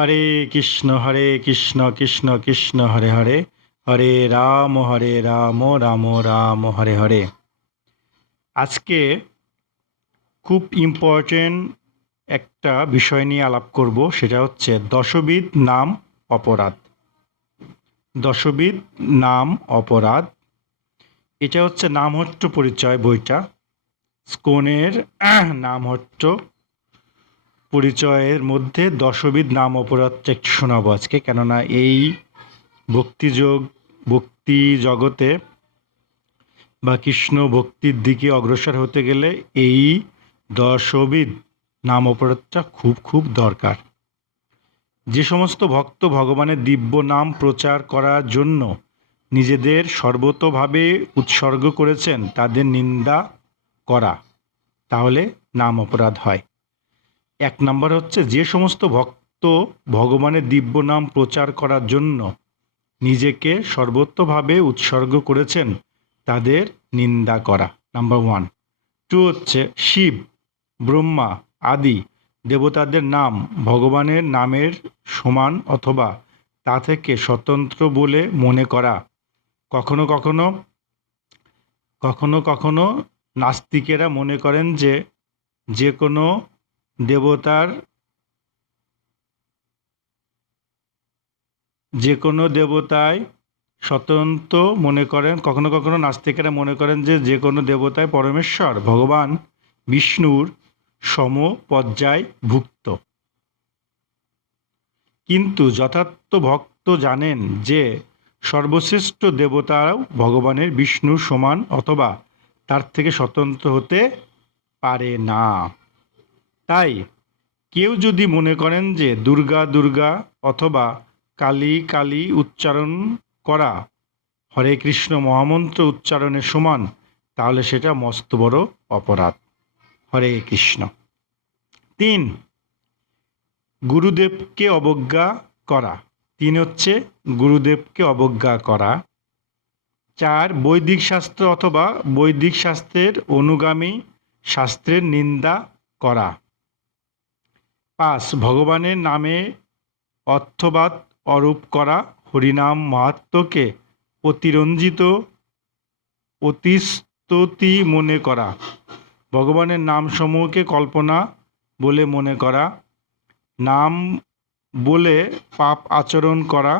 হরে কৃষ্ণ হরে কৃষ্ণ কৃষ্ণ কৃষ্ণ, হরে হরে। হরে রাম হরে রাম রাম রাম, হরে হরে। আজকে খুব ইম্পর্টেন্ট একটা বিষয় নিয়ে আলাপ করব, সেটা হচ্ছে দশবিধ নাম অপরাধ। দশবিধ নাম অপরাধ। এটা হচ্ছে নামহট্ট পরিচয় বইটা। স্কোনের নামহট্ট পরিচয়ের মধ্যে দশবিধ নাম অপরাধটা একটু শোনাবো আজকে। কেননা এই ভক্তিযোগ, ভক্তি জগতে বা কৃষ্ণ ভক্তির দিকে অগ্রসর হতে গেলে এই দশবিধ নাম অপরাধটা খুব খুব দরকার। যে সমস্ত ভক্ত ভগবানের দিব্য নাম প্রচার করার জন্য নিজেদের সর্বতভাবে উৎসর্গ করেছেন, তাদের নিন্দা করা, তাহলে নাম অপরাধ হয়। এক নম্বর হচ্ছে যে সমস্ত ভক্ত ভগবানের দিব্য নাম প্রচার করার জন্য নিজেকে সর্বত্রভাবে উৎসর্গ করেছেন, তাদের নিন্দা করা। নাম্বার ওয়ান টু হচ্ছে শিব, ব্রহ্মা আদি দেবতাদের নাম ভগবানের নামের সমান অথবা তা থেকে স্বতন্ত্র বলে মনে করা। কখনো কখনো কখনো কখনো নাস্তিকেরা মনে করেন যে যে কোনো দেবতার যে কোনো দেবতায় স্বতন্ত্র মনে করেন, কখনো কখনো নাস্তিকেরা মনে করেন যে যে কোনো দেবতায় পরমেশ্বর, ভগবান, বিষ্ণুর সম পর্যায় ভুক্ত। কিন্তু যথার্থ ভক্ত জানেন যে সর্বশ্রেষ্ঠ দেবতারাও ভগবানের বিষ্ণুর সমান অথবা তার থেকে স্বতন্ত্র হতে পারে না। তাই কেউ যদি মনে করেন যে দুর্গা দুর্গা অথবা কালী কালী উচ্চারণ করা, হরে কৃষ্ণ মহামন্ত্র উচ্চারণের সমান, তাহলে সেটা মস্ত বড় অপরাধ। হরে কৃষ্ণ। তিন, গুরুদেবকে অবজ্ঞা করা। তিন হচ্ছে গুরুদেবকে অবজ্ঞা করা। চার, বৈদিক শাস্ত্র অথবা বৈদিক শাস্ত্রের অনুগামী শাস্ত্রের নিন্দা করা। পাঁচ ভগবানের নামে অর্থবাদ অরূপ করা হরিনাম মাহাত্ম্যকে অতিরঞ্জিত অতিস্তুতি মনে করা। ভগবানের নামসমূহকে কল্পনা বলে মনে করা, নাম বলে পাপ আচরণ করা,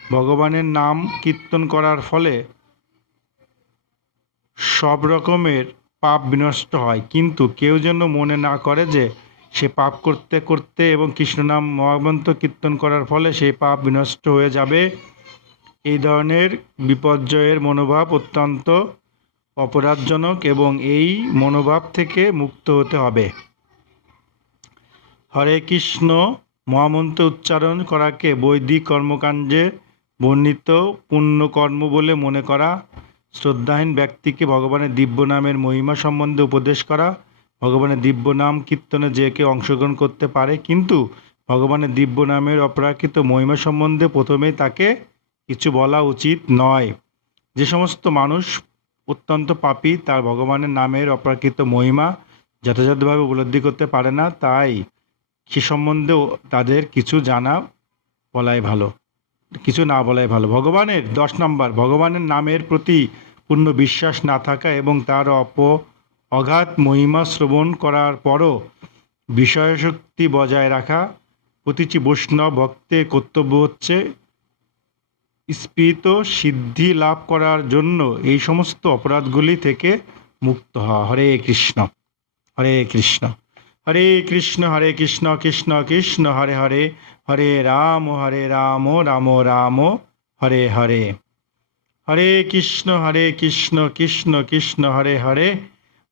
ভগবানের নাম কীর্তন করার ফলে সব রকমের পাপ বিনষ্ট হয়। কিন্তু কেউ যেন মনে না করে যে সে পাপ করতে করতে এবং কৃষ্ণ নাম মহামন্ত্র কীর্তন করার ফলে সেই পাপ বিনষ্ট হয়ে যাবে। এই ধরনের বিপর্যয়ের মনোভাব অত্যন্ত অপরাধজনক এবং এই মনোভাব থেকে মুক্ত হতে হবে। হরে কৃষ্ণ, মহামন্ত্র উচ্চারণ করাকে বৈদিক কর্মকাণ্ডে বর্ণিত পুণ্যকর্ম বলে মনে করা, শ্রদ্ধাহীন ব্যক্তিকে ভগবানের দিব্য নামের মহিমা সম্বন্ধে উপদেশ করা ভগবানের দিব্য নাম কীর্তনে যে কেউ অংশগ্রহণ করতে পারে, কিন্তু ভগবানের দিব্য নামের অপরাকৃত মহিমা সম্বন্ধে প্রথমেই তাকে কিছু বলা উচিত নয়। যে সমস্ত মানুষ অত্যন্ত পাপী, তার ভগবানের নামের অপ্রাকৃত মহিমা যথাযথভাবে উপলব্ধি করতে পারে না, তাই সে সম্বন্ধেও তাদের কিছু জানা বলাই ভালো, কিছু না বলাই ভালো। ভগবানের দশ নম্বর, ভগবানের নামের প্রতি পূর্ণ বিশ্বাস না থাকা এবং তার অপ অগাধ মহিমা শ্রবণ করার পরও বিষয়শক্তি বজায় রাখা প্রতিটি বৈষ্ণব ভক্তের কর্তব্য হচ্ছে স্পৃত সিদ্ধি লাভ করার জন্য এই সমস্ত অপরাধগুলি থেকে মুক্ত হওয়া। হরে কৃষ্ণ হরে কৃষ্ণ হরে কৃষ্ণ হরে কৃষ্ণ কৃষ্ণ কৃষ্ণ, হরে হরে হরে রাম হরে রাম রাম রাম, হরে হরে। হরে কৃষ্ণ হরে কৃষ্ণ কৃষ্ণ কৃষ্ণ, হরে হরে